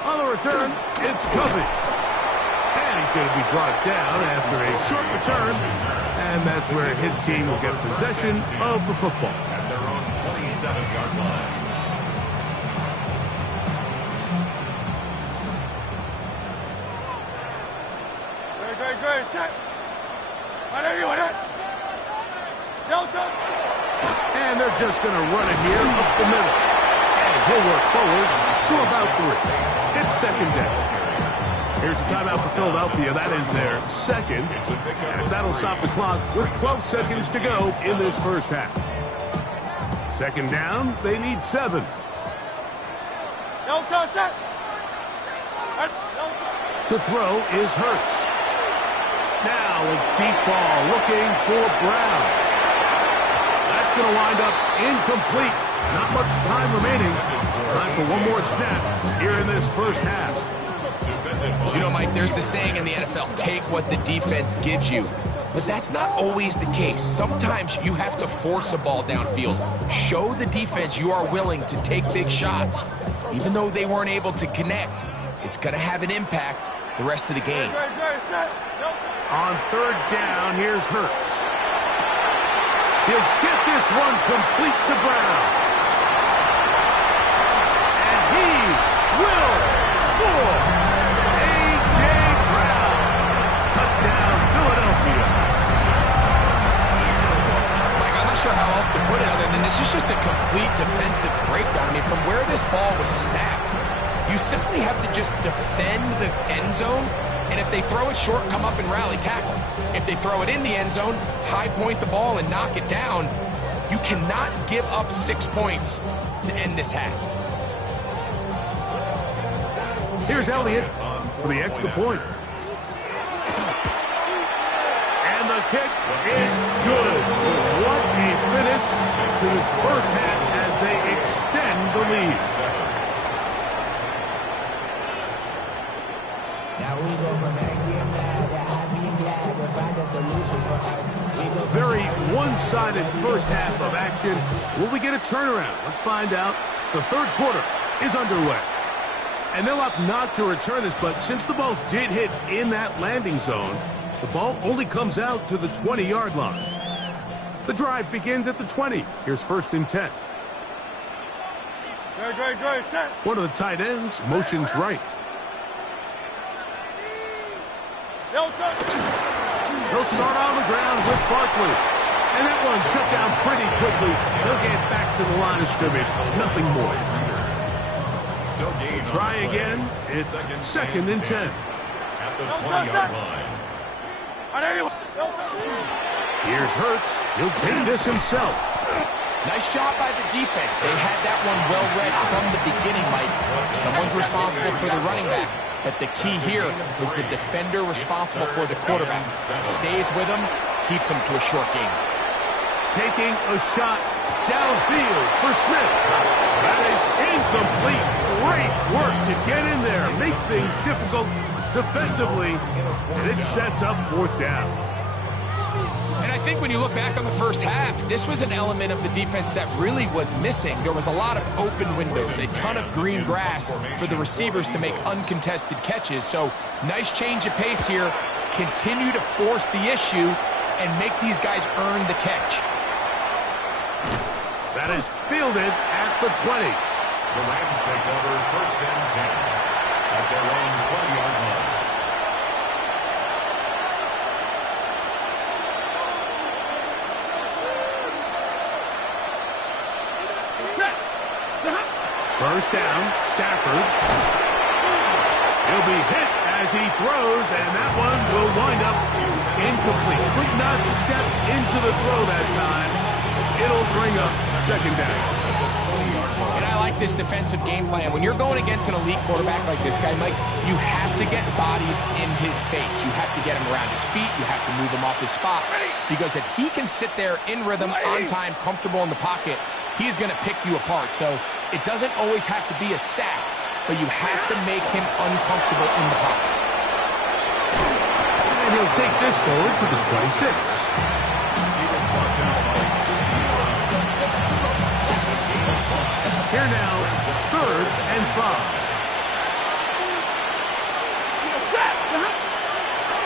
On the return, it's Covey. And he's going to be brought down after a short return. And that's where his team will get possession of the football. At their own 27-yard line. Great, set. And they're just going to run it here up the middle. And he'll work forward to about 3. It's 2nd down. Here's a timeout for Philadelphia. That is their 2nd, as that'll stop the clock with 12 seconds to go in this first half. 2nd down, they need 7. To throw is Hurts. Now a deep ball looking for Brown. That's going to wind up incomplete. Not much time remaining. Time for one more snap here in this first half. You know, Mike, there's the saying in the NFL, take what the defense gives you. But that's not always the case. Sometimes you have to force a ball downfield. Show the defense you are willing to take big shots. Even though they weren't able to connect, it's going to have an impact the rest of the game. On 3rd down, here's Hurts. He'll get this one complete to Brown. And he will score. A.J. Brown. Touchdown, Philadelphia. Mike, I'm not sure how else to put it other than this is just a complete defensive breakdown. I mean, from where this ball was snapped, you simply have to just defend the end zone. And if they throw it short, come up and rally tackle. If they throw it in the end zone, high point the ball and knock it down. You cannot give up 6 points to end this half. Here's Elliott for the extra point. And the kick is good. So what a finish to this first half as they extend the lead. Now we go from angry and mad to happy and glad to find a solution for us. Very one-sided first half of action. Will we get a turnaround? Let's find out. The 3rd quarter is underway. And they'll opt not to return this, but since the ball did hit in that landing zone, the ball only comes out to the 20-yard line. The drive begins at the 20. Here's 1st and 10. Great, set. One of the tight ends motions right. They'll start on the ground with Barkley. And that one shut down pretty quickly. They'll get back to the line of scrimmage. Nothing more. Try again. It's second and 10. At the 20-yard line. Here's Hurts. He'll take this himself. Nice job by the defense. They had that one well read from the beginning, Mike. Someone's responsible for the running back. But the key here is the defender responsible for the quarterback. Stays with him, keeps him to a short game. Taking a shot downfield for Smith. That is incomplete. Great work to get in there, make things difficult defensively, and it sets up fourth down. And I think when you look back on the first half, this was an element of the defense that really was missing. There was a lot of open windows, a ton of green grass for the receivers to make uncontested catches. So nice change of pace here. Continue to force the issue and make these guys earn the catch. That is fielded at the 20. The Rams take over first and 10 at their own 20-yard line. First down, Stafford. He'll be hit as he throws, and that one will wind up incomplete. Could not step into the throw that time. It'll bring up second down. And I like this defensive game plan. When you're going against an elite quarterback like this guy, Mike, you have to get bodies in his face. You have to get him around his feet. You have to move him off his spot. Because if he can sit there in rhythm, on time, comfortable in the pocket, he's going to pick you apart. So it doesn't always have to be a sack, but you have to make him uncomfortable in the pocket. And he'll take this forward to the 26. Here now, third and 5.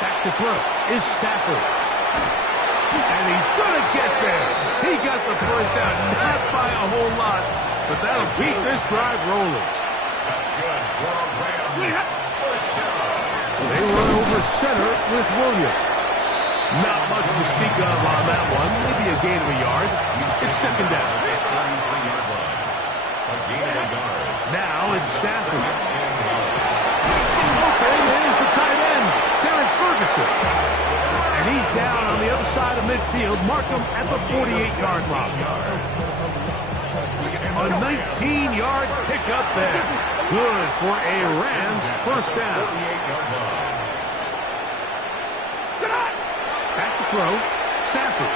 Back to throw is Stafford. And he's going to get there. He got the first down, not by a whole lot, but that'll keep this drive rolling. That's good for a Rams first down. They run over center with Williams. Not much to speak of on that one. Maybe a gain of a yard. It's second down. Now it's Stafford. Open is the tight end, Terrence Ferguson. And he's down on the other side of midfield. Mark him at the 48-yard line. A 19-yard pickup there. Good for a Rams first down. Back to throw. Stafford.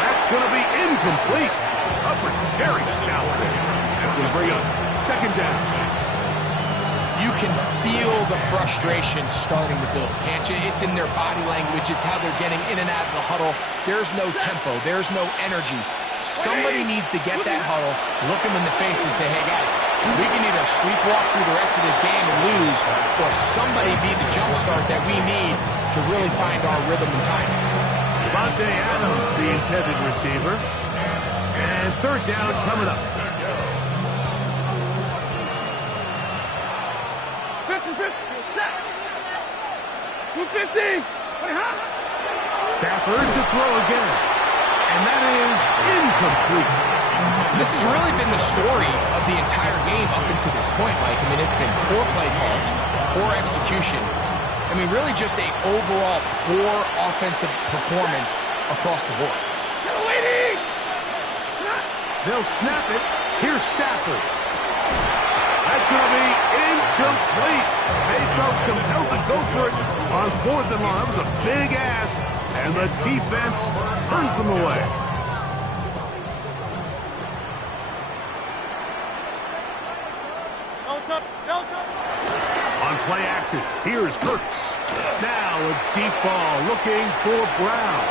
That's going to be incomplete. Coverage very stout. That's going to bring up second down. You can feel the frustration starting to build, can't you? It's in their body language. It's how they're getting in and out of the huddle. There's no tempo. There's no energy. Somebody needs to get that huddle, look them in the face and say, hey, guys, we can either sleepwalk through the rest of this game and lose, or somebody be the jump start that we need to really find our rhythm and timing. Devontae Adams, the intended receiver. And third down coming up. 250. Stafford to throw again. And that is incomplete. This has really been the story of the entire game up until this point, Mike. I mean, it's been poor play calls, poor execution. I mean, really just a overall poor offensive performance across the board. They'll snap it. Here's Stafford. That's going to be incomplete. They felt compelled to go for it on fourth and long. That was a big ask, and the defense turns them away. On play action, here's Hurts. Now a deep ball looking for Brown.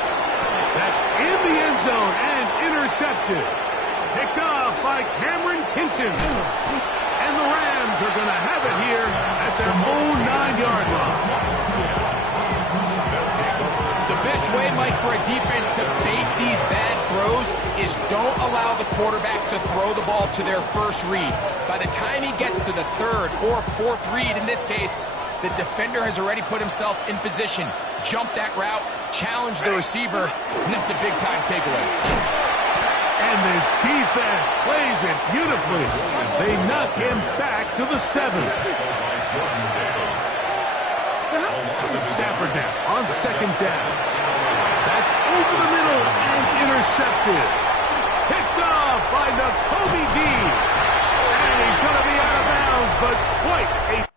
That's in the end zone and intercepted. Picked off by Cameron Kinchen. And the Rams are going to have it here at their own 9-yard line. The best way, Mike, for a defense to bait these bad throws is don't allow the quarterback to throw the ball to their first read. By the time he gets to the third or fourth read, in this case, The defender has already put himself in position. Jump that route, challenge the receiver, and that's a big-time takeaway. And this defense plays it beautifully. They knock him back to the 7th. Stafford now on 2nd down. That's over the middle and intercepted. Picked off by Nakobe Dean. And he's going to be out of bounds, but quite a...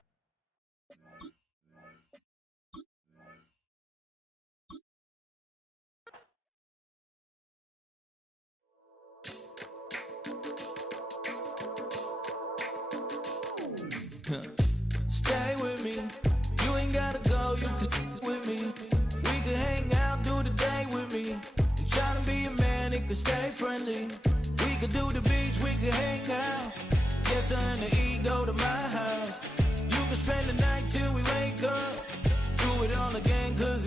Stay with me. You ain't gotta go, you can with me. We can hang out, do the day with me. You tryna be a man, it can stay friendly. We could do the beach, we can hang out. Yes, and the E go to my house. You can spend the night till we wake up. Do it all again, cause